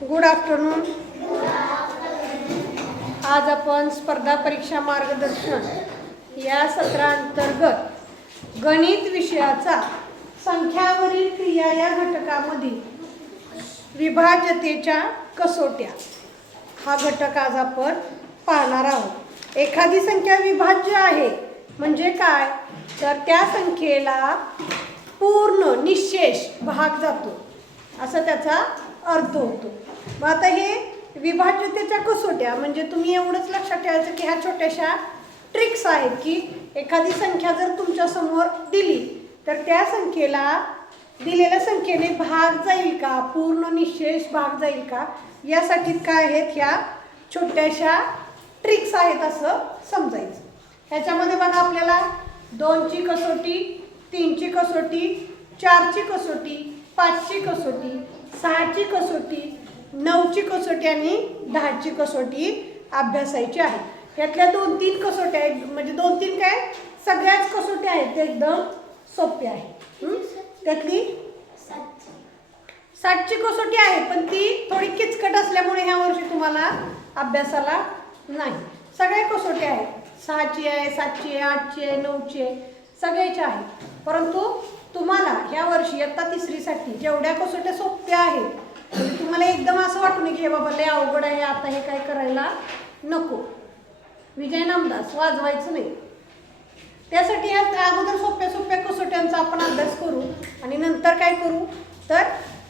Good afternoon. आज आपण स्पर्धा परीक्षा मार्गदर्शन या सत्रांतर्गत गणित विषयाचा संख्यावरील क्रिया या घटकामधील विभाज्यतेच्या कसोट्या हा घटक आज आपण पाहणार आहोत. एखादी संख्या विभाज्य आहे म्हणजे काय, तर त्या संख्येला पूर्ण निःशेष भाग जातो असं त्याचा अर्थ होतो. मग आता हे विभाज्यतेच्या कसोट्या म्हणजे तुम्ही एवढंच लक्षात ठेवायचं की ह्या छोट्याशा ट्रिक्स आहेत की एखादी संख्या जर तुमच्या समोर दिली तर त्या संख्येला दिलेल्या संख्येने भाग जाईल का, पूर्ण निःशेष भाग जाईल का, यासाठी काय आहेत ह्या छोट्याशा ट्रिक्स आहेत असं समजायचं. ह्याच्यामध्ये बघा आपल्याला 2ची कसोटी, 3ची कसोटी, 4ची कसोटी, 5ची कसोटी, 6ची कसोटी, 9ची कसोटी आणि 10ची कसोटी अभ्यासायची आहे. यातल्या 2-3 कसोट्या आहेत म्हणजे 2-3 काय सगळ्याच कसोट्या आहेत, ते एकदम सोपे आहे. त्यातली 7ची कसोटी आहे पण ती थोडी किचकट असल्यामुळे ह्या वर्षी तुम्हाला अभ्यासाला नाही. सगळ्या कसोट्या आहेत, 6ची आहे, 7ची आहे, 8ची आहे, 9ची आहे, सगळ्याच्या आहेत. परंतु तुम्हाला ह्या वर्षी इयत्ता 3रीसाठी जेवढ्या कसोट्या सोप्या आहेत म्हणजे तुम्हाला एकदम असं वाटू नये की हे बाबा लय अवघड आहे आता हे काय करायला नको, विजय नामदास वाजवायचं नाही. त्यासाठी ह्या अगोदर सोप्या सोप्या कसोट्यांचा आपण अभ्यास करू आणि नंतर काय करू तर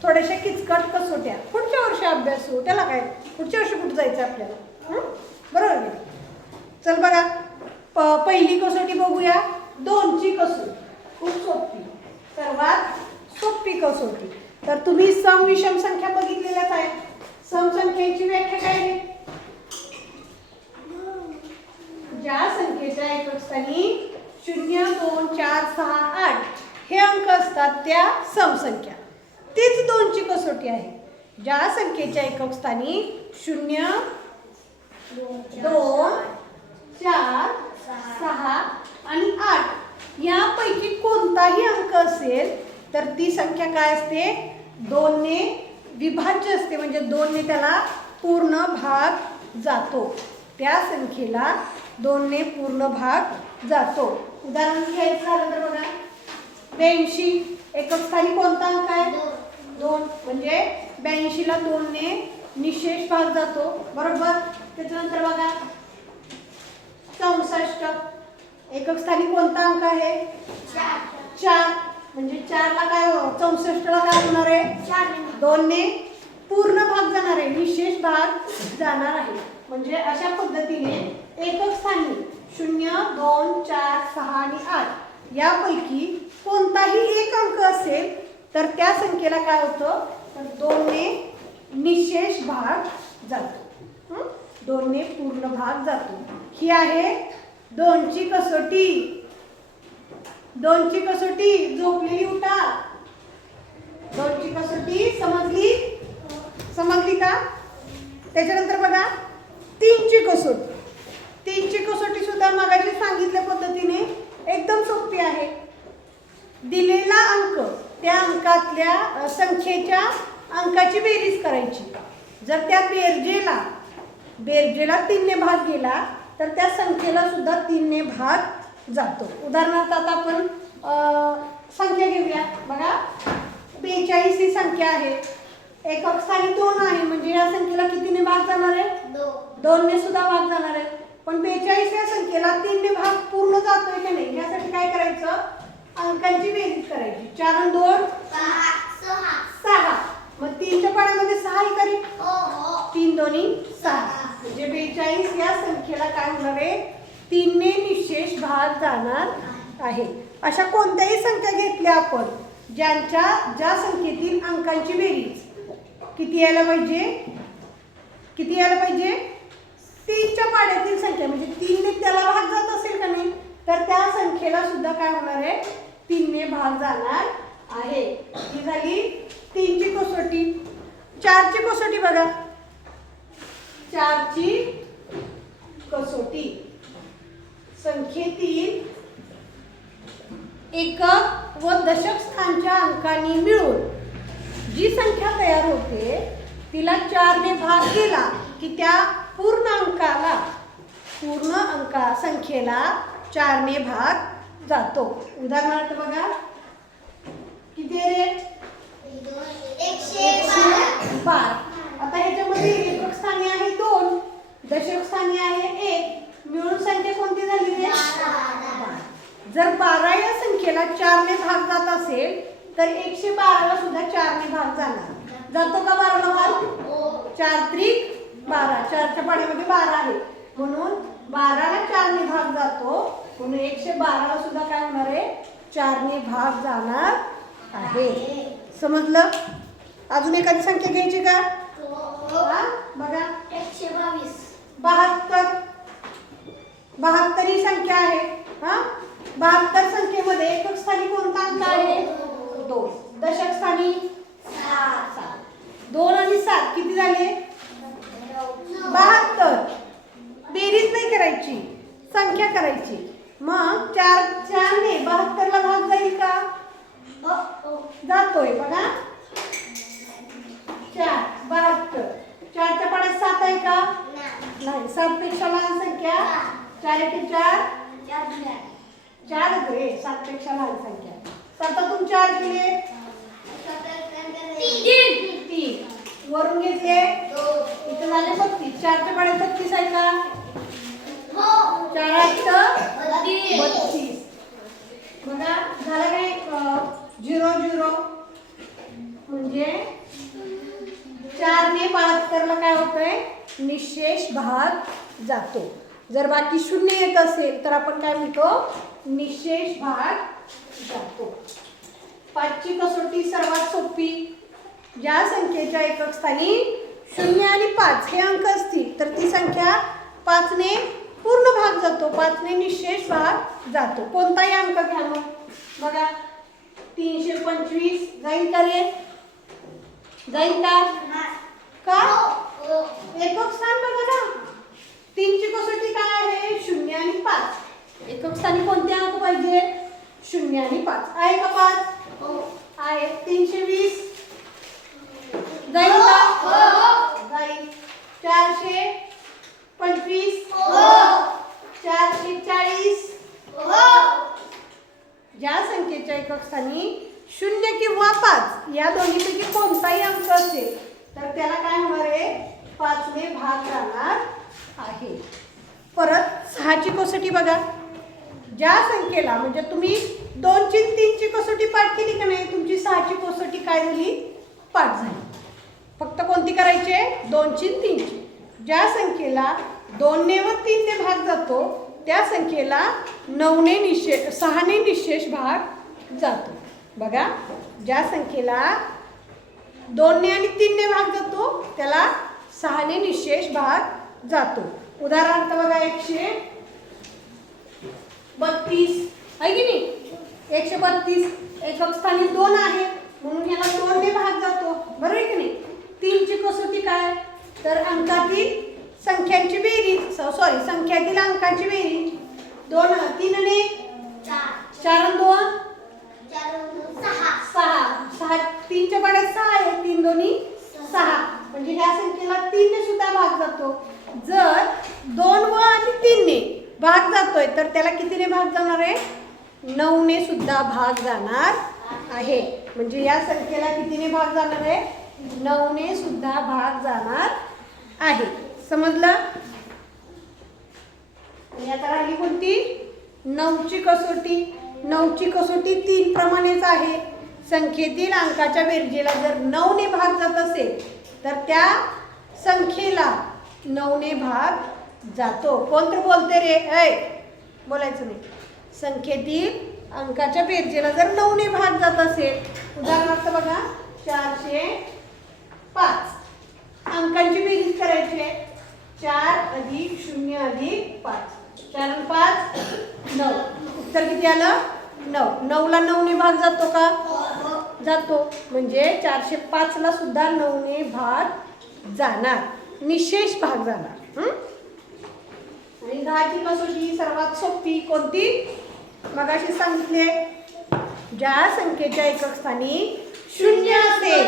थोड्याशा किचकट कसोट्या पुढच्या वर्षी अभ्यासू. त्याला काय पुढच्या वर्षी कुठं जायचं आपल्याला, बरोबर आहे. चल बघा पहिली कसोटी बघूया. 2ची कसोटी खूप सोपी, सर्वात सोपी कसोटी. तर तुम्ही सम विषम संख्या बघितलेल्याच आहेत. सम संख्येची व्याख्या काय आहे, ज्या संख्येच्या एकक स्थानी 0, 2, 4, 6, 8 हे अंक असतात त्या समसंख्या. तीच 2ची कसोटी आहे. ज्या संख्येच्या एकक स्थानी 0, 2, 4, 6 आणि 8 यापैकी कोणताही अंक असेल तर ती संख्या काय असते, 2 ने विभाज्य असते म्हणजे 2 ने त्याला पूर्ण भाग जातो. त्या संख्येला 2 ने पूर्ण भाग जातो. उदाहरण घ्यायचं झालं तर बघा 82 एकक स्थानी कोणता अंक आहे, 2 म्हणजे 82ला 2 ने निःशेष भाग जातो, बरोबर. त्याच्यानंतर बघा 64 एकक स्थानी कोणता अंक आहे, 4 म्हणजे 4ला काय 64ला काय होणार आहे, 2 ने पूर्ण भाग जाणार आहे, निःशेष भाग जाणार आहे. म्हणजे अशा पद्धतीने एकक स्थानी 0, 2, 4, 6 आणि 8 यापैकी कोणताही एक अंक असेल तर त्या संख्येला काय होतं तर 2 ने निःशेष भाग जातो, 2 ने पूर्ण भाग जातो. ही आहे 2ची कसोटी. 2ची कसोटी झोपलेली उठा. 2ची कसोटी समजली, समजली का. त्याच्यानंतर बघा 3ची कसोटी. 3ची कसोटी सुद्धा मगाशी सांगितल्या पद्धतीने एकदम सोपी आहे. दिलेला अंक त्या अंकातल्या संख्येच्या अंकाची बेरीज करायची. जर त्या बेरजेला 3 ने भाग गेला तर त्या संख्येला सुद्धा 3 ने भाग जातो. उदाहरणार्थ आता आपण संख्या घेऊया. बघा 42 ही संख्या आहे, एकक स्थानी 2 आहे म्हणजे या संख्येला कितीने भाग जाणार आहे, 2 ने सुद्धा भाग जाणार आहे. पण 42 या संख्येला 3 ने भाग पूर्ण जातोय की नाही यासाठी काय करायचं, अंकांची बेरीज करायची. 4 आणि 2 6. मग 3च्या पाड्यामध्ये 6 आहे तरी 3 दोन्ही 6 म्हणजे 42 या संख्येला काय होणार आहे, 3 ने निःशेष भाग जाणार आहे. अशा कोणत्याही संख्या घेतल्या आपण ज्या संख्येतील अंकांची बेरीज किती यायला पाहिजे, किती यायला पाहिजे, 3च्या पाड्यातील संख्या म्हणजे 3 ने त्याला भाग जात असेल का नाही तर त्या संख्येला सुद्धा काय होणार आहे, 3 ने भाग जाणार आहे. ही झाली 3ची कसोटी. 4ची कसोटी बघा. 4ची कसोटी संख्येतील एकक व दशक स्थानच्या अंकांनी मिळून जी संख्या तयार होते तिला 4 ने भाग केला की त्या पूर्ण संख्येला 4 ने भाग जातो. उदाहरणार्थ बघा किती आहे रे? 112. आता ह्याच्यामध्ये एकक स्थानी आहे 2, दशक स्थानी आहे 1, मिळून संख्या कोणती झाली रे? 12. जर 12 या संख्येला 4 ने भाग जात असेल तर 112 ला सुद्धा 4 ने भाग जाणार. जातो का 12 ला भाग? 4 त्रिक 12. 4 च्या पाढीमध्ये 12 आहे म्हणून 12 ला 4 ने भाग जातो. म्हणून 112 ला सुद्धा काय होणार आहे? 4 ने भाग जाणार आहे. समजलं? अजून एखादी संख्या घ्यायची का? बघा 122. 72 ही संख्या आहे. 72 संख्येमध्ये एकक स्थानी कोणता अंक आहे? 2. दशक स्थानी 7. 2 आणि 7 किती झाले? 72. बेरीज नाही करायची, संख्या करायची. मग 4 ने 72 ला भाग जाईल का? जातोय. बघा 4 72. 4 च्या पाढ्यात 7 आहे का? नाही. 7 पेक्षा लहान संख्या 4 1 4 4 रे. 7 पेक्षा लहान संख्या. 7तून 4 गेले 3. वरून घेतले इथे झाले 32. 4 च्या पाढ्यात 36 आहे का? 4 32. बघा झालं काय? 0 0 म्हणजे 4 ने 72 ला काय होतंय? निशेष भाग जातो. जर बाकी 0 येत असेल तर आपण काय म्हणतो? निशेष भाग जातो. 5 ची कसोटी सर्वात सोपी. ज्या संख्येच्या एकक स्थानी 0 आणि 5 हे अंक असतील तर ती संख्या 5 ने पूर्ण भाग जातो. 5 ने निशेष भाग जातो. कोणताही अंक घ्या मग. बघा 325 जाईल का रे? जाईल का? एकक स्थान बघा ना. 3 ची कसोटी काय आहे? 0 आणि 5. एकक स्थानी कोणते अंक पाहिजे? 0 आणि 5. आहे का 5? आहे. 320 जाईल का? जाईल. 425 440. ज्या संख्येच्या एकक स्थानी 0 किंवा 5 या दोन्हीपैकी कोणताही अंक असेल तर त्याला काय होणार आहे? 5 ने भाग जाणार आहे. परत 6 ची कसोटी बघा. ज्या संख्येला म्हणजे तुम्ही 2 ची 3 ची कसोटी पाठ केली का नाही? तुमची 6 ची कसोटी काय झाली? पाठ झाली. फक्त कोणती करायची आहे? 2 ची 3 ची. ज्या संख्येला 2 ने व 3 ने भाग जातो त्या संख्येला 6 ने निशेष भाग जातो. बघा ज्या संख्येला 2 ने आणि 3 ने भाग जातो त्याला 6 ने निशेष भाग जातो. उदाहरणार्थ बघा 132 आहे की नाही? 132 एकक स्थानी 2 आहे म्हणून याला 2 ने भाग जातो. बरोबर आहे की नाही? 3 ची कसोटी काय? तर अंकातील संख्यांची बेरीज. संख्यातील अंकांची बेरीज. 3 ने 4 आणि 2 6. 3 च्या पाढ्यात 6 आहे. 3 दोन्ही 6 म्हणजे ह्या संख्येला 3 ने सुद्धा भाग जातो. जर 2 व आणि 3 ने भाग जातोय तर त्याला कितीने भाग जाणार आहे? 9 ने सुद्धा भाग जाणार आहे. म्हणजे या संख्येला कितीने भाग जाणार आहे? 9 ने सुद्धा भाग जाणार आहे. समजलं? आणि आता राहिली कोणती? 9 ची कसोटी. 9 ची कसोटी 3 प्रमाणेच आहे. संख्येतील अंकाच्या बेरजेला जर 9 ने भाग जात असेल तर त्या संख्येला 9 ने भाग जातो. कोण तर बोलते रे? बोलायचं नाही. संख्येतील अंकाच्या बेरजेला जर 9 ने भाग जात असेल. उदाहरणार्थ बघा 405 अंकांची बेरीज करायची आहे. 4 अधिक 0 अधिक 5. 4 आणि 5 9. उत्तर किती आलं? 9. 9 ला 9 ने भाग जातो का? जातो. म्हणजे 405 ला सुद्धा 9 ने भाग जाणार. निशेष भाग जाणार. आणि 10 ची कसोटी सर्वात सोपी. कोणती? मगाशी सांगितले ज्या संख्येच्या एकक स्थानी 0 असेल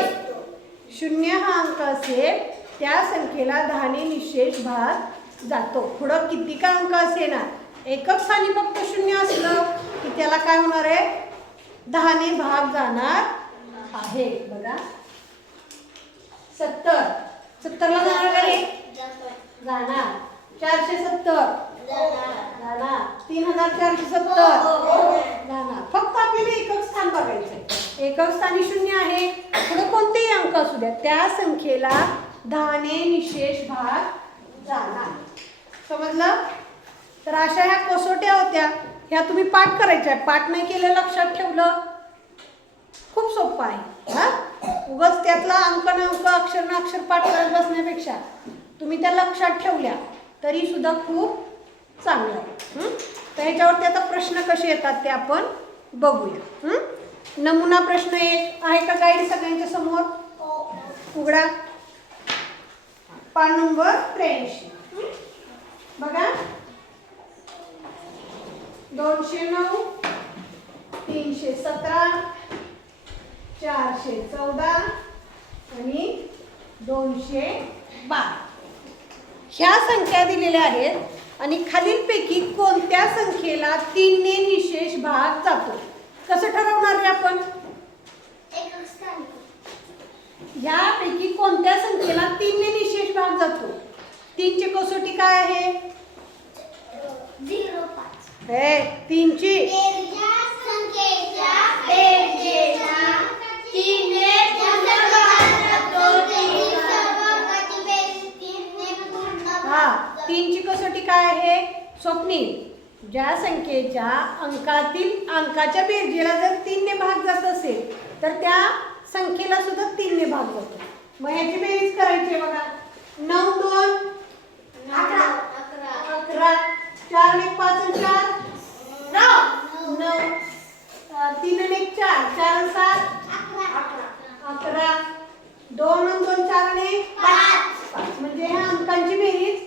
शून्य हा अंक असेल त्या संख्येला 10 ने निशेष भाग जातो. पुढं किती का अंक असे ना, एकक स्थानी फक्त शून्य असलं की त्याला काय होणार आहे, 10 ने भाग जाणार आहे. बघा 70, 70 ला जाणार का रे? जाणार. 470 जाणार. 3470 जाणार. फक्त आपल्याला एकक स्थान बघायचं. एकक स्थानी शून्य आहे, पुढे कोणतेही अंक असू द्या त्या संख्येला 10 ने निशेष भाग जाणार. समजलं? तर अशा ह्या कसोट्या होत्या, ह्या तुम्ही पाठ करायच्या. पाठ नाही केलं, लक्षात ठेवलं, खूप सोपं आहे. हा, उगाच त्यातला अंक न अंक अक्षर न अक्षर पाठ करत बसण्यापेक्षा तुम्ही त्या लक्षात ठेवल्या तरी सुद्धा खूप चांगलं आहे. तर ह्याच्यावरती आता प्रश्न कसे येतात ते आपण बघूया. नमुना प्रश्न एक आहे का गाईड सगळ्यांच्या समोर? उघडा पान नंबर 83. बघा 209, 317, 414 आणि 212 ह्या संख्या दिलेल्या आहेत आणि खालीलपैकी कोणत्या संख्येला 3 ने निशेष भाग जातो? कसं ठरवणार रे आपण? यापैकी कोणत्या संख्येला 3 ने निशेष भाग जातो? 3 ची कसोटी काय आहे? 0,5. हे 3 ची हा 3 ची कसोटी काय आहे? स्वप्नील, ज्या संख्येच्या अंकाच्या बेरजेला जर 3 ने भाग जात असेल तर त्या संख्येला सुद्धा 3 ने भाग जातो. मग याची बेरीज करायची. बघा 9 2 11, 4 आणि 5 आणि 4 9, 3 आणि 1 4, 4 आणि 7 11, 2 आणि 2 4 आणि 5. म्हणजे ह्या अंकांची बेरीज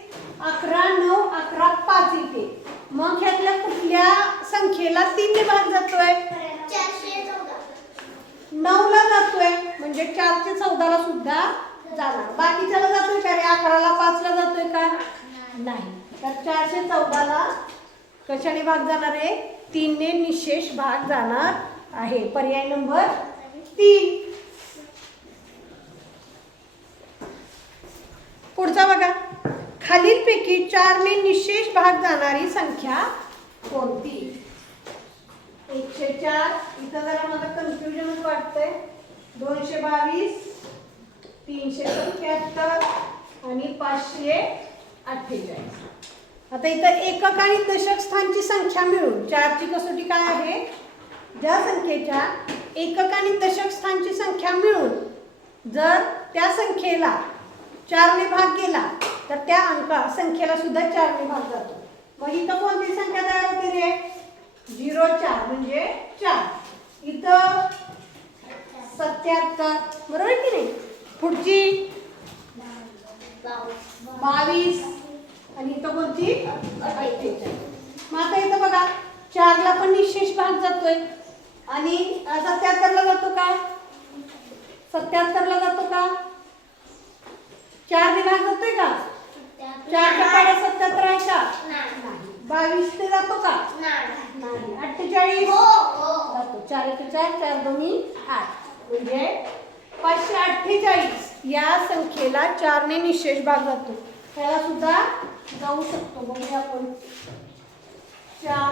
11 9 11 5 येते. मग ह्यातल्या कुठल्या संख्येला 3 ने भाग जातोय? 9 ला जातोय, म्हणजे 4 चे 14 ला सुद्धा जाणार. बाकीच्याला जातोय का रे? 11 ला 5 ला जातोय का? नाही. तर 414 ला कशाने भाग जाणार आहे? 3 ने निशेष भाग जाणार आहे. पर्याय नंबर 3. पुढचा बघा, खालीलपैकी 4 ने निशेष भाग जाणारी संख्या कोणती? 104, इथं जरा मला कन्फ्युजनच वाटतंय. 222, 377 आणि 548. आता इथं एकक आणि दशक स्थानची संख्या मिळून 4 ची कसोटी काय आहे? ज्या संख्येच्या एकक आणि दशक स्थानची संख्या मिळून जर त्या संख्येला 4 ने भाग गेला तर त्या संख्येला सुद्धा 4 ने भाग जातो. मग इथं कोणती संख्या तयार होते रे? 04 म्हणजे 4. इथं 77, बरोबर की नाही? पुढची 22 आणि इथं कोणती? 48. मग आता इथं बघा 4 ला पण निशेष भाग जातोय आणि 77 ला जातो का? 77 ला जातो का? 4 ने भाग जातोय का? 4 च्या पाड्या 77 आहे का? नाही. 22 ने जातो का? नाही. 48 जातो. 4 1 4, 4 2 8, म्हणजे 548 या संख्येला 4 ने निशेष भाग जातो. त्याला सुद्धा जाऊ शकतो. बघूया आपण. 4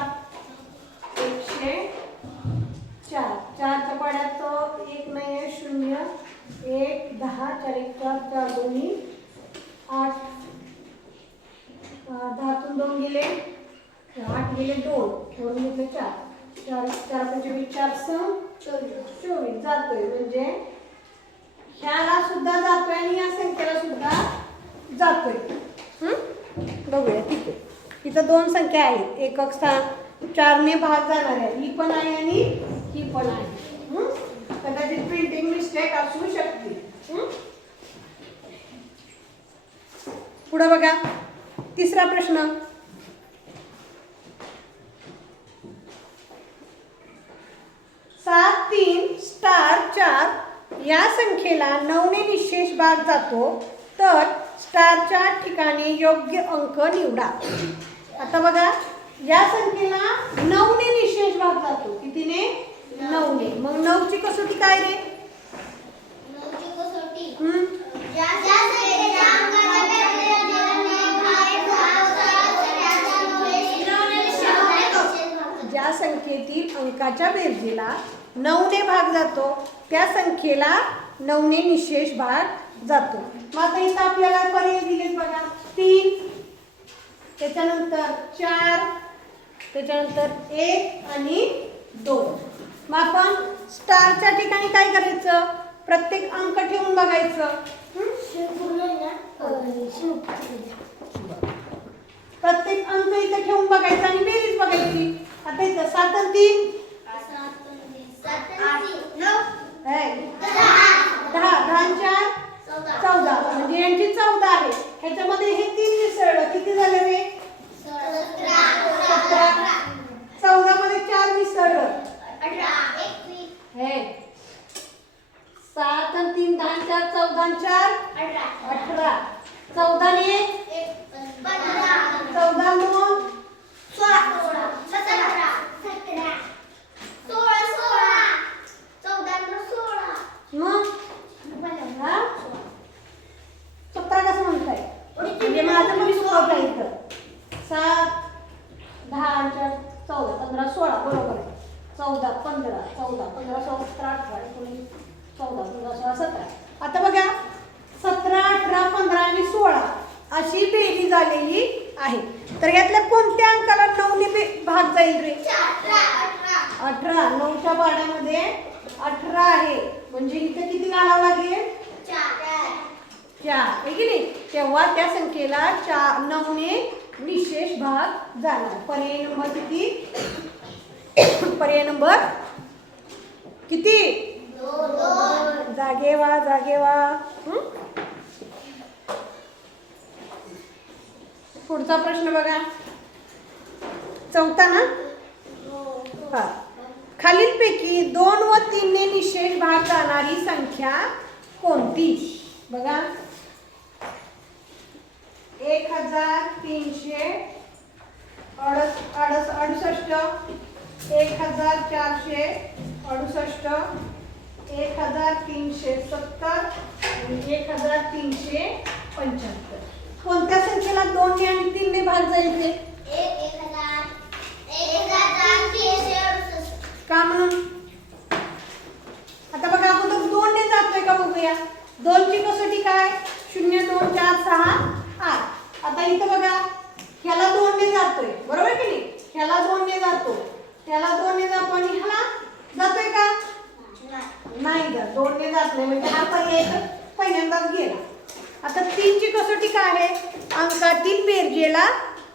104, 4 च्या पाड्यात 1 नाही आहे, 0 1 10, 4 1 4, 4 2 8, 10 तून 2 गेले, 8 गेले 2, वरून घेतले 4, 4 4 25 4 24 जातोय. म्हणजे ह्याला सुद्धा जातोय आणि या संख्येला सुद्धा जातोय. बघूया. ठीक आहे. इथं 2 संख्या आहेत. एकक स्थान 4 ने भाग जाणार आहे. ही पण आहे आणि ही पण आहे. कदाचित प्रिंटिंग मिस्टेक असू शकते. पुढे बघा, तिसरा प्रश्न. 7 3 स्टार 4 या संख्येला 9 ने निशेष भाग जातो तर स्टारच्या ठिकाणी योग्य अंक निवडा. आता बघा या संख्येला 9 ने निशेष भाग जातो. कितीने? 9 ने. मग 9 ची कसोटी काय रे? 9 ची कसोटी ज्या संख्येतील अंकाच्या बेरजेला 9 ने भाग जातो त्या संख्येला 9 ने निशेष भाग जातो. मग आता इथं आपल्याला पर्याय दिलेत बघा. 3, त्याच्यानंतर 4, त्याच्यानंतर 1 आणि 2. मग आपण स्टारच्या ठिकाणी काय करायचं? प्रत्येक अंक ठेवून बघायचं. प्रत्येक अंक इथं ठेवून बघायचा आणि बेरीज बघायची. आता इथं 7 आणि 3 10 आणि 4 14 म्हणजे यांची 14 आहे. ह्याच्यामध्ये हे 3 मिसळलं किती झाले रे? 17. 14 मध्ये 4 मिसळलं 7 आणि 3 10 आणि 4 14 आणि 4 18. 14 ने 14 2 मग 17 कसं म्हणताय? म्हणजे माझं पण चुकवता इथं. 7 10 आणि 4 14 15 16 बरोबर आहे. 14 15 14 15 16 17 18 19 14 15 16 17. आता बघा 17 18 15 आणि 16 अशी बेरीज झालेली आहे. तर यातल्या कोणत्या अंकाला 9 ने भाग जाईल रे? 18. 9च्या पाढ्यामध्ये 18 आहे म्हणजे इथे किती घालावं लागेल? 4 आहे की नाही? तेव्हा त्या संख्येला 9 ने निशेष भाग जाणार. पर्याय नंबर किती? पर्याय नंबर किती? 2. जागे व्हा. पुढचा प्रश्न बघा. 4 ना? हा. खालीलपैकी 2 व 3 ने निशेष भाग जाणारी संख्या कोणती? बघा 1368 1468 1370 आणि 1375. कोणत्या संख्येला 2 ने आणि 3 ने भाग जाईल ते? 1368. का म्हणून? आता बघा अगोदर 2 ने जातोय का बघूया. 2 ची कसोटी काय? 0 2 4 6 8. आता इथं बघा ह्याला 2 ने जातोय बरोबर की नाही? ह्याला 2 ने जातो, त्याला 2 ने जातो आणि ह्याला जातोय का? नाही जात. 2 ने जात नाही म्हणजे हा पर्याय तर पहिल्यांदाच गेला. आता 3 ची कसोटी काय आहे? अंकातील बेरजेला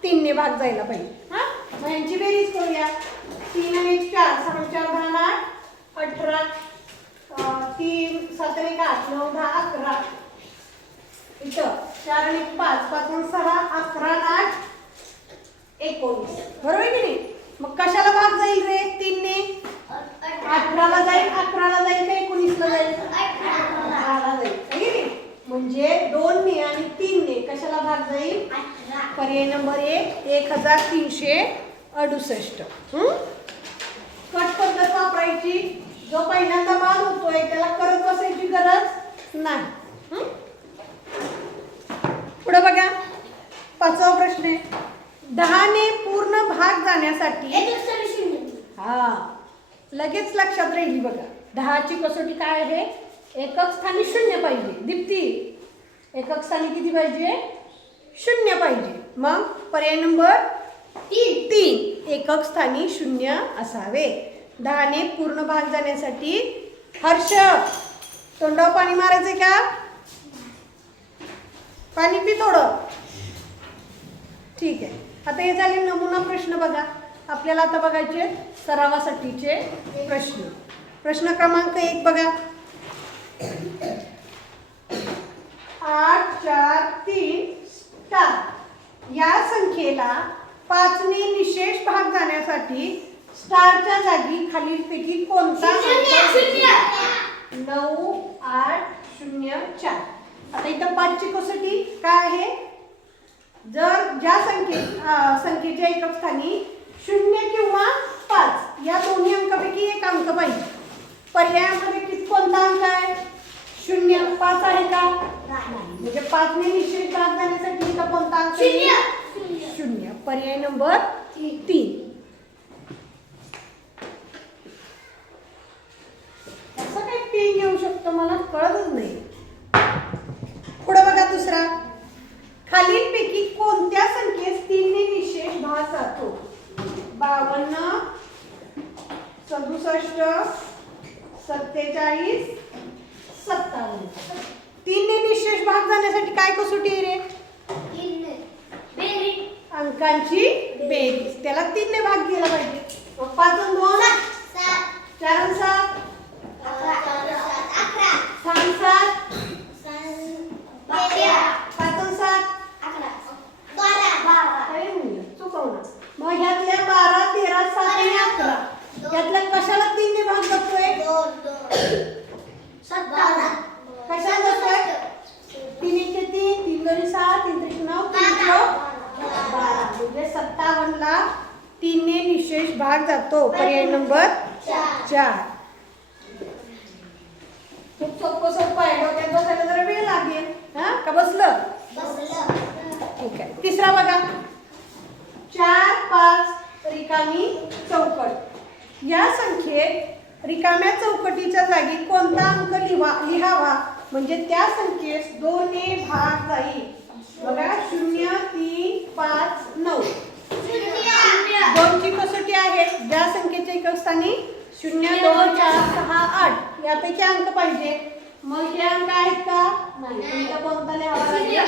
3 ने भाग जायला पाहिजे. हा मग यांची बेरीज करूया. 3 आणि 1 4 6 आणि 4 10 18 3 7 आणि 8 9 10 11. इथं 4 आणि 5 5 आणि 6 11 8 19 बरोबर की नाही? मग कशाला भाग जाईल रे? 3 ने 18 ला जाईल. 11 ला जाईल का 19 ला जाईल? 18 ला जाईल. म्हणजे 2 ने आणि 3 ने कशाला भाग जाईल? पर्याय नंबर 1 1368. कट पद्धत वापरायची. जो पहिल्यांदा भाग होतोय त्याला करत बसायची गरज नाही. पुढे बघा 5वा प्रश्न आहे. 10 ने पूर्ण भाग जाण्यासाठी हा लगेच लक्षात राहिली बघा. 10 ची कसोटी काय आहे? एकक स्थानी 0 पाहिजे. दीप्ती एकक स्थानी किती पाहिजे? 0 पाहिजे. मग पर्याय नंबर 3 एकक स्थानी 0 असावे. 10 ने पूर्ण भाग जाण्यासाठी हर्ष तोंडावर पाणी मारायचंय का? पाणी पी थोडं. ठीक आहे. आता हे झाले नमुना प्रश्न बघा. आपल्याला आता बघायचे सरावासाठीचे प्रश्न. प्रश्न क्रमांक 1 बघा. 8 4 3 स्टार या संख्येला 5 ने निशेष भाग जाण्यासाठी स्टारच्या जागी खालीलपैकी कोणता 9 8 0 4. आता इथं 5 ची कसोटी काय आहे? जर ज्या संख्येच्या एकक स्थानी 0 किंवा 5 या दोन्ही अंकापैकी एक अंक पाहिजे. पर्यायामध्ये कोणता अंक आहे? 0. 5 आहे का? नाही. म्हणजे 5 ने निश्चित भाग जाण्यासाठी इथं कोणता अंक आहे? 0. पर्याय नंबर 3. कसं काय 3 येऊ शकतो मला कळतच नाही. पुढे बघा दुसरा. खालीलपैकी कोणत्या संख्येस 3 ने निशेष भाग जातो? 52 67 47 57. 3 ने निशेष भाग जाण्यासाठी काय कसोटी आहे रे? अंकांची बेरीज. त्याला 3 ने भाग केला पाहिजे. मग 5 आणि 2 4 आणि 7 6 आणि 7 5 आणि 7 चुकवलं. मग ह्यातल्या 12 13 7 आणि 11 यातल्या कशाला 3 ने भाग जातोय? कशाला जातोय? 3 1 3 3 2 6 3 3 9 3 12. म्हणजे 57 ला 3 ने निशेष भाग जातो. पर्याय नंबर 4. खूप सोपं आहे. डोक्यात बसायला जरा वेळ लागेल. हा का बसलं? ठीक आहे. तिसरा बघा. 4 5 रिकामी चौकट. या संख्येत रिकाम्या चौकटीच्या जागी कोणता अंक लिहावा म्हणजे त्या संख्येस 2 ने भाग जाईल? बघा 0 3 5 9. 2 ची कसोटी आहे. ज्या संख्येच्या एकक स्थानी 0 2 4 6 8 यापैकी अंक पाहिजे. मग हे अंक आहेत का? नाही. तुमचा कोणता लिहावा लागेल?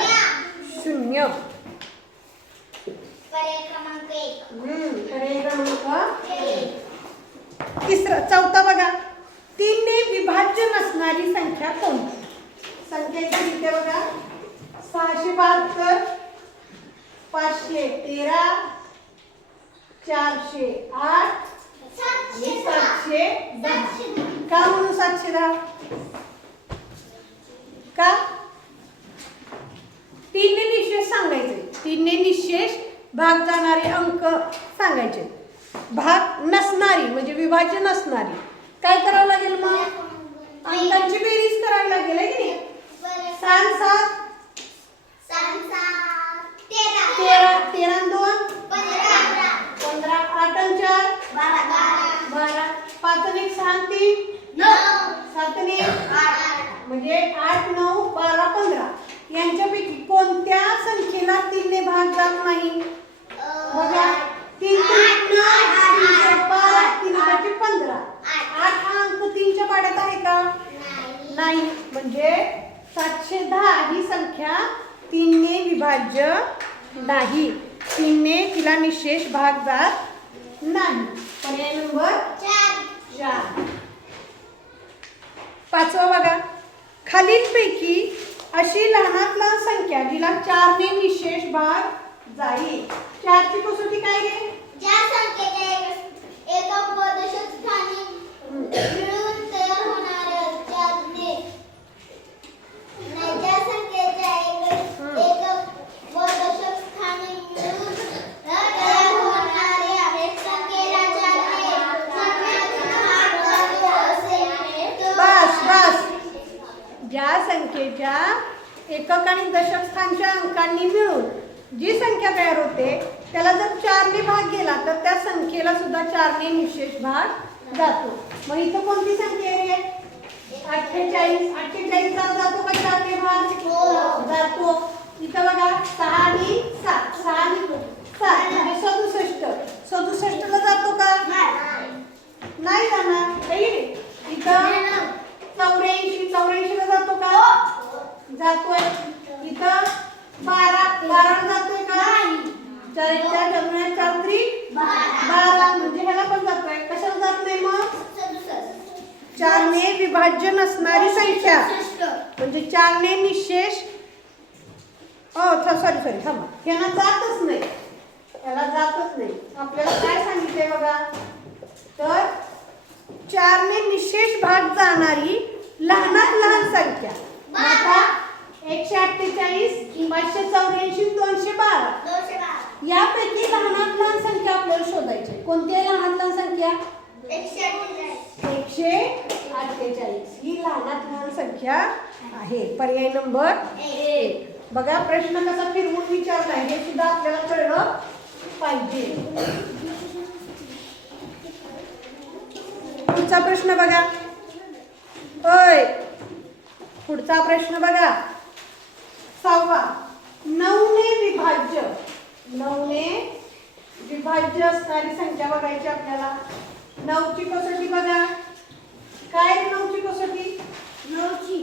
0. पर्याय क्रमांक 1. चौथा बघा. 3 ने विभाज्य नसणारी संख्या कोणती? संख्येची लिहिते बघा. 672 513 408 710. का म्हणून 710? का? 3 ने निशेष सांगायचे. 3 ने निशेष भाग जाणारे अंक सांगायचे. भाग नसणारी म्हणजे विभाज्य नसणारी काय करावं लागेल? मग अंकांची बेरीज करावी लागेल आहे की नाही? 7 7 13 13 2 15 8 आणि 4 12 5 आणि 1 6 आणि 3 7 आणि 8 म्हणजे 8 9 12 15. यांच्यापैकी कोणत्या संख्येला 3 ने भाग जात नाही? बघा 3 3 12 3 15. 8 हा अंक 3 च्या पाड्यात आहे का? नाही. म्हणजे 710 ही संख्या 3 ने विभाज्य नाही. 3 ने तिला निशेष भाग जात नाही. पर्याय नंबर 4. पाचवा बघा. खालीलपैकी अशी लहानात लहान संख्या जिला 4 ने निशेष भाग जाईल. 4 ची कसोटी काय आहे? ज्या संख्येच्या एकक व दशक स्थानी मिळून तयार होणाऱ्या ज्या संख्येच्या एकक व दशक स्थानी मिळून तयार होणाऱ्या संख्येला 4 ने भाग जातो असे. बस. ज्या संख्येच्या एकक आणि दशक स्थानच्या अंकांनी मिळून जी संख्या तयार होते त्याला जर 4 ने भाग गेला तर त्या संख्येला सुद्धा 4 ने निशेष भाग जातो. मग इथं कोणती संख्या आहे? 48. 48 ला जातो का 4 ने भाग? जातो. इथं बघा 6 आणि 7 6 आणि 7 म्हणजे 67. 67 ला जातो का? नाही जाणार. इथं 84 ला जातो का? जातोय. इथं 12 ला जातोय का? 4 4 12 म्हणजे ह्याला पण जातोय. कशाला जात नाही? मग 4 ने विभाज्य नसणारी संख्या म्हणजे 4 ने निशेष सॉरी थांबा. ह्याला जातच नाही. आपल्याला काय सांगितलंय बघा. तर 4 ने निशेष भाग जाणारी लहानात लहान संख्या. आता 148, 584, 212 यापैकी लहानात लहान संख्या आपल्याला शोधायची आहे. कोणती आहे लहानात लहान संख्या? 148 ही लहानात लहान संख्या आहे. पर्याय नंबर 1. बघा प्रश्न कसा फिरवून विचारलाय हे सुद्धा आपल्याला कळलं पाहिजे. पुढचा प्रश्न बघा. होय, पुढचा प्रश्न बघा. 6वा. 9 ने विभाज्य असणारी संख्या बघायची आपल्याला. 9ची कसोटी बघा. काय 9ची कसोटी? 9ची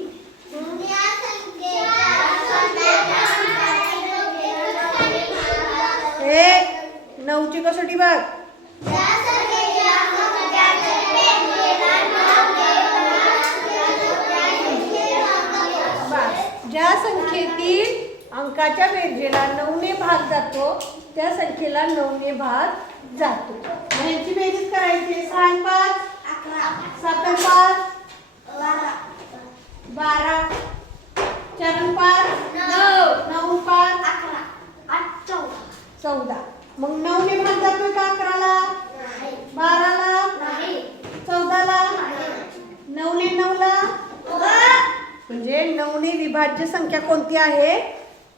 9ची कसोटी बघ. ज्या संख्येतील अंकाच्या बेरजेला 9 ने भाग जातो त्या संख्येला 9 ने भाग जातो. यांची बेरीज करायची. 6 5 7 5 12 4 5 9 5 14. मग 9 ने भाग जातोय का 11ला? 12ला? 14ला? 9 ने 9ला? म्हणजे 9 ने विभाज्य संख्या कोणती आहे?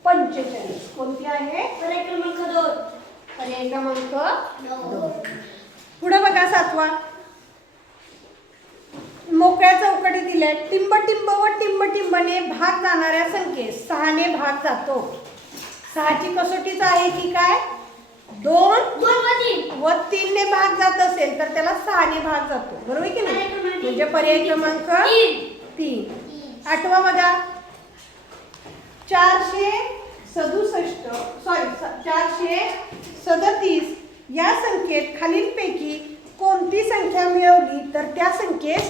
45. कोणती आहे? पर्याय क्रमांक 2. पर्याय क्रमांक 2. पुढे बघा 7वा. मोकळ्या चौकटी दिल्या. टिंबटिंब व टिंबटिंबने भाग जाणाऱ्या संख्येस 6 ने भाग जातो. 6ची कसोटीच आहे की काय? 2 व 3 ने भाग जात असेल तर त्याला 6 ने भाग जातो. बरोबर की नाही? म्हणजे पर्याय क्रमांक 3. 8वा बघा. 437 या संख्येत खालीलपैकी कोणती संख्या मिळवली तर त्या संख्येस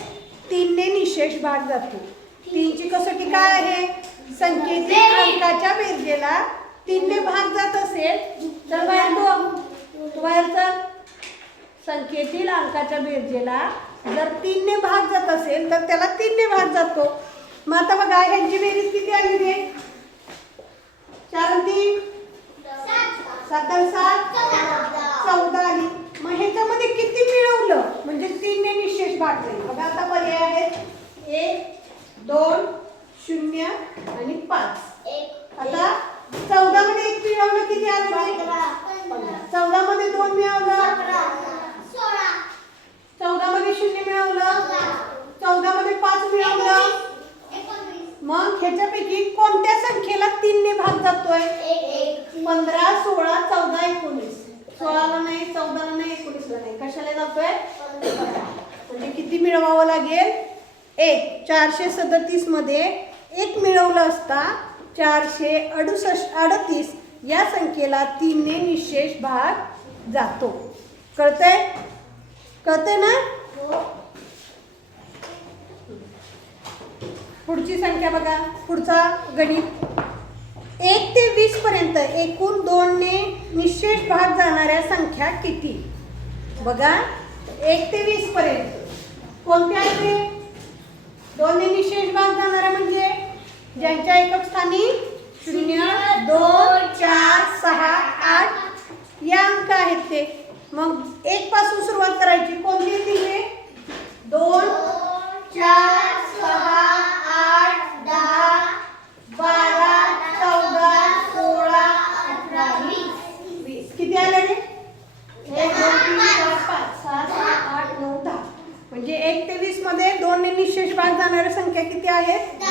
3 ने निशेष भाग जातो. 3ची कसोटी काय आहे? संख्येतील अंकाच्या बेरजेला 3 ने भाग जात असेल तर बाहेर तू बाहेर चल. संख्येतील अंकाच्या बेरजेला जर 3 ने भाग जात असेल तर त्याला 3 ने भाग जातो. मग आता बघा ह्यांची बेरीज किती आली रे? 4 3 7 7 14 आली. मग ह्याच्यामध्ये किती मिळवलं म्हणजे 3 ने निशेष भाग जाईल. बघा आता पर्याय आहेत 1 2 0 आणि 5. आता 14 मध्ये 1 मिळवलं किती आलं? 14 मध्ये 2 मिळवलं 14 मध्ये 0 मिळवलं 14 मध्ये 5 मिळवलं. मग ह्याच्यापैकी कोणत्या संख्येला 3 ने भाग जातोय? 15 16 14 19. 16ला नाही 14ला नाही 19ला नाही. कशाला जातोय? म्हणजे किती मिळवावं लागेल? 1. 437 मध्ये 1 मिळवलं असता 438 या संख्येला 3 ने निशेष भाग जातो. कळतंय? कळतंय ना? पुढची संख्या बघा. पुढचा गणित. 1 ते 20 पर्यंत एकूण 2 ने निशेष भाग जाणाऱ्या संख्या किती? बघा 1 ते 20 पर्यंत कोणत्या आहेत? 2 ने निशेष भाग जाणाऱ्या म्हणजे ज्यांच्या एकक स्थानी 0 2 4 6 8 या अंक आहेत ते. मग 1 पासून सुरुवात करायची. कोणती येतील हे? 2 4 6 8 10 12 14 16 18 20. किती आले रे? 1 2 3 4 5 6 7 8 9 10. म्हणजे 1 ते 20 मध्ये 2 ने निशेष भाग जाणाऱ्या संख्या किती आहेत? 10.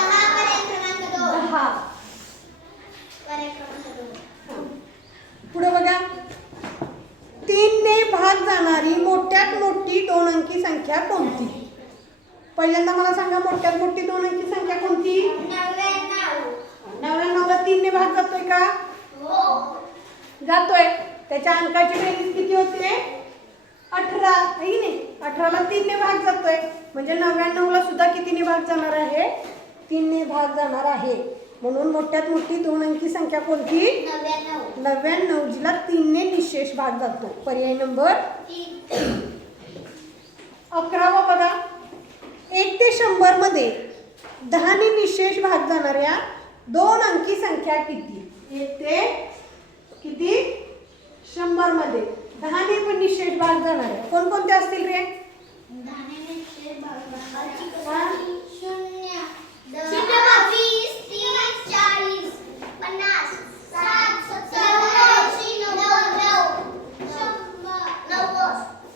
पुढे बघा. 3 ने भाग जाणारी मोठ्यात मोठी 2 अंकी संख्या कोणती? पहिल्यांदा मला सांगा मोठ्यात मोठी 2 अंकी संख्या कोणती? 99ला 3 ने भाग जातोय का? जातोय. त्याच्या अंकाची बेरीज किती होते? 18. आहे की नाही? 18ला 3 ने भाग जातोय म्हणजे 99ला सुद्धा कितीने भाग जाणार आहे? 3 ने भाग जाणार आहे. म्हणून मोठ्यात मोठी 2 अंकी संख्या कोणती? 99 जिला 3 ने निशेष भाग जातो. पर्याय नंबर 11वा बघा. 1 ते 100 मध्ये 10 ने निशेष भाग जाणाऱ्या 2 अंकी संख्या किती? 1 ते किती 100 मध्ये 10 ने पण निशेष भाग जाणाऱ्या कोणकोणत्या असतील रे?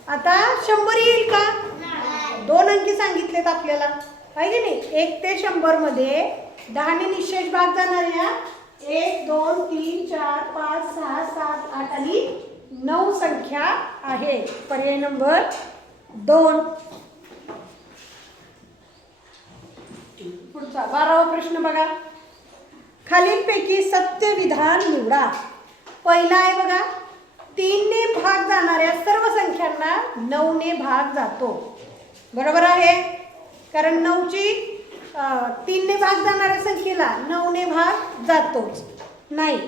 आता 100 येईल का? 2 अंकी सांगितलेत आपल्याला आहे की नाही. 1 ते 100 मध्ये 10 ने निशेष भाग जाणाऱ्या 1 2 3 4 5 6 7 8 आणि 9 संख्या आहे. पर्याय नंबर 2. पुढचा 12वा प्रश्न बघा. खालीलपैकी सत्य विधान निवडा. पहिला आहे बघा, 3 ने भाग जाणाऱ्या सर्व संख्यांना 9 ने भाग जातो. बरोबर आहे, कारण 9ची 3 ने भाग जाणाऱ्या संख्येला 9 ने भाग जातोच नाही.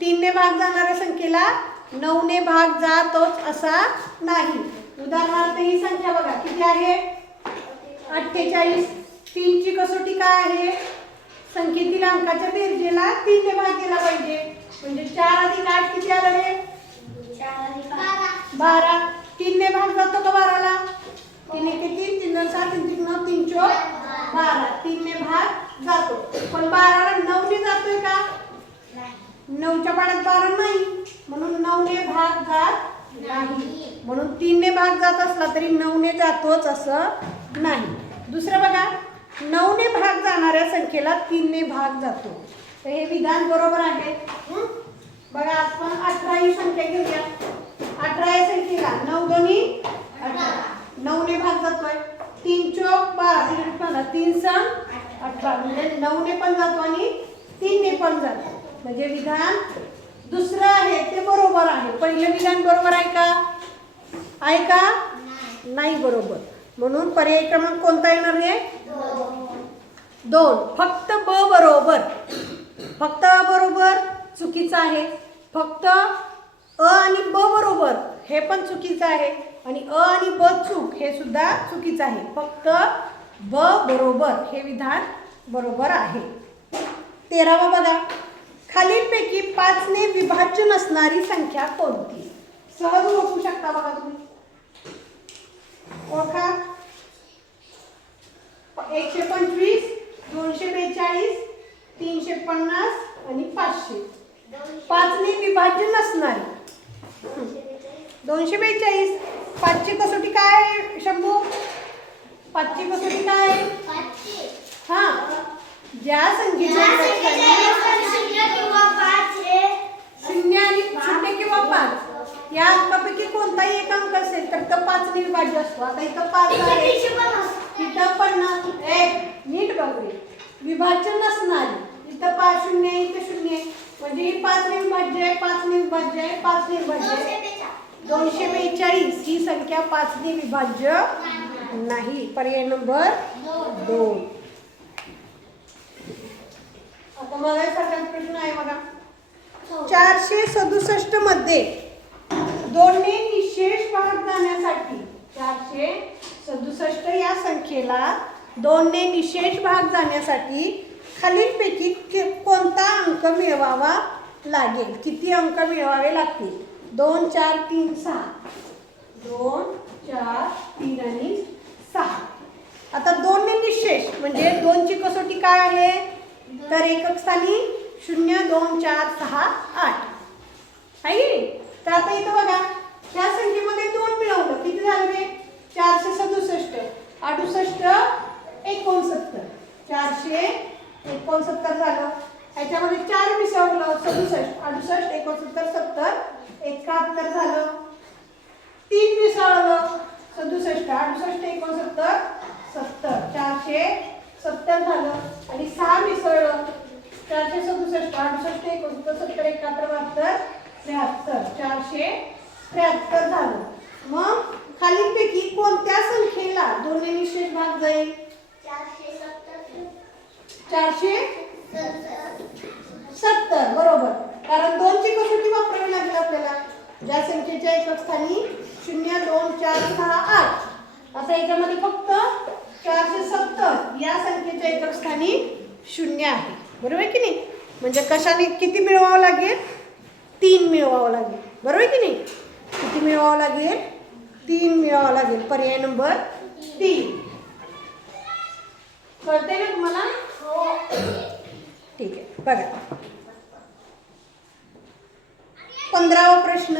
3 ने भाग जाणाऱ्या संख्येला 9 ने भाग जातोच असा नाही. उदाहरणार्थ ही संख्या बघा किती आहे? 48. 3 ची कसोटी काय आहे? संख्येतील अंकाच्या बेरजेला 3 ने भाग केला पाहिजे. म्हणजे 4 अधिक 8 किती आलं रे? 12. 3 ने भाग जातो का 12ला? 3 1 3 3 2 7 3 3 9 3 4 12. 3 ने भाग जातो. पण 12ला 9 ने जातोय का? 9च्या पाड्यात 12 नाही, म्हणून 9 ने भाग जात नाही. म्हणून 3 ने भाग जात असला तरी 9 ने जातोच असं नाही. दुसरं बघा, 9 ने भाग जाणाऱ्या संख्येला 3 ने भाग जातो. तर हे विधान बरोबर आहे. बघा आपण 18 ही संख्या घेऊया. 18 या संख्येला 9 दोन्ही 18, 9 ने भाग जातोय. 3 चौक 12, 3 सम 18, म्हणजे 9 ने पण जातो आणि 3 ने पण जातो. म्हणजे विधान दुसरं आहे ते बरोबर आहे. पहिलं विधान बरोबर आहे का? आहे का? नाही बरोबर. म्हणून पर्याय क्रमांक कोणता येणार आहे? 2. फक्त ब बरोबर. फक्त अ बरोबर चुकीचं आहे. फक्त अ आणि ब बरोबर हे पण चुकीचं आहे. आणि अ आणि ब चूक हे सुद्धा चुकीचं आहे. फक्त ब बरोबर हे विधान बरोबर आहे. 13वा बघा, खालीलपैकी 5 ने विभाज्य नसणारी संख्या कोणती? सहज ओळखू शकता बघा तुम्ही. ओळखा. 125, 242, 350 आणि 500. 5 ने विभाज्य नसणारी. 242. 5 ची कसोटी काय आहे शंभू? 5 ची कसोटी काय आहे? हा, ज्या संख्येच्या शून्य आणि 0 किंवा 5 या अंकापैकी कोणताही एक अंक असेल तर तो 5 ने विभाज्य असतो. आता इथं 5 आहे, इथं 50. नीट बघूया. विभाज्य नसणारी इथं 5 0 आहे, इथं 0 आहे, म्हणजे ही 5 ने विभाज्य आहे, 5 ने विभाज्य आहे, 5 ने विभाज्य आहे. 242 ही संख्या 5 ने विभाज्य नाही. पर्याय नंबर 2. आता मला सगळ्यात प्रश्न आहे बघा. 467 मध्ये 2 ने निशेष भाग जाण्यासाठी 467 या संख्येला 2 ने निशेष भाग जाण्यासाठी खालीलपैकी कोणता अंक मिळवावा लागेल? किती अंक मिळवावे लागतील? 2 4 3 6. 2 4 3 आणि 6. आता 2 ने निशेष म्हणजे 2 ची कसोटी काय आहे? तर एकक स्थानी 0 2 4 6 8 आहे. तर आता इथं बघा, त्या संख्येमध्ये 2 मिळवलं किती झालं रे? 467. 68 69. 469 झालं. ह्याच्यामध्ये 4 मिसळलं. 67 68 69 70 71 झालं. 3 मिसळलं. 67 68 69 70 470 झालं. आणि 6 मिसळलं. 467 68 69 70 71 72 73 473 झालं. मग खालीलपैकी कोणत्या संख्येला 2 ने निशेष भाग जाईल? 470 बरोबर. कारण 2 ची कसोटी वापरावी लागेल आपल्याला. ज्या संख्येच्या एकक स्थानी 0 2 4 6 8. आता याच्यामध्ये फक्त 470 या संख्येच्या एकक स्थानी 0 आहे. बरोबर आहे की नाही? म्हणजे कशाने किती मिळवावं लागेल? 3 मिळवावं लागेल. बरोबर आहे की नाही? किती मिळवावं लागेल? 3 मिळवावं लागेल. पर्याय नंबर 3. कळतंय ना तुम्हाला? ठीक आहे. बघा 15वा प्रश्न.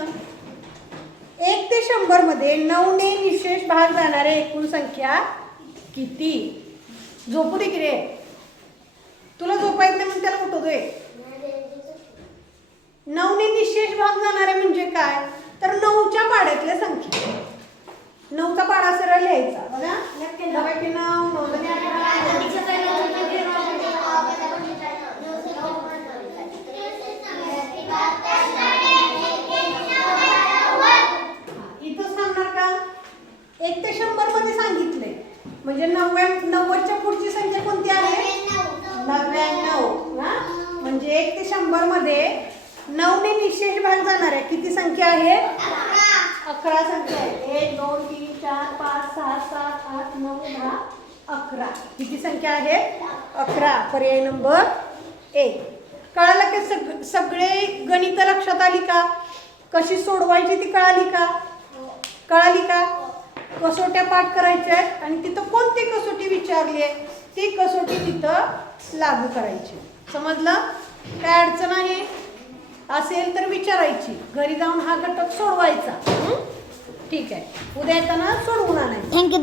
1 ते 100 मध्ये 9 ने निशेष भाग जाणारे एकूण संख्या किती? झोपू दे की रे. तुला झोपायचं नाही म्हणून त्याला उठवतोय. 9 ने निशेष भाग जाणारे म्हणजे काय? तर 9च्या पाड्यातल्या संख्या. 9चा पाडा सरळ लिहायचा. बघा 9 इथं सांगणार का? 1 ते 100 मध्ये सांगितलंय म्हणजे 90च्या पुढची संख्या कोणती आहे? 99. म्हणजे 1 ते 100 मध्ये 9 ने निशेष भाग जाणार आहे किती संख्या आहे? 11 संख्या आहे. 1 2 3 4 5 6 7 8 9 10 11. किती संख्या आहे? 11. पर्याय नंबर 1. कळालं की सगळे गणित लक्षात आली का? कशी सोडवायची ती कळाली का? कळाली का? कसोट्या पाठ करायच्या आहेत आणि तिथं कोणती कसोटी विचारली आहे ती कसोटी तिथं लागू करायची. समजलं? काय अडचण आहे? असेल तर विचारायची. घरी जाऊन हा घटक सोडवायचा. ठीक आहे. उद्या येताना सोडवून आणायचं. थँक्यू.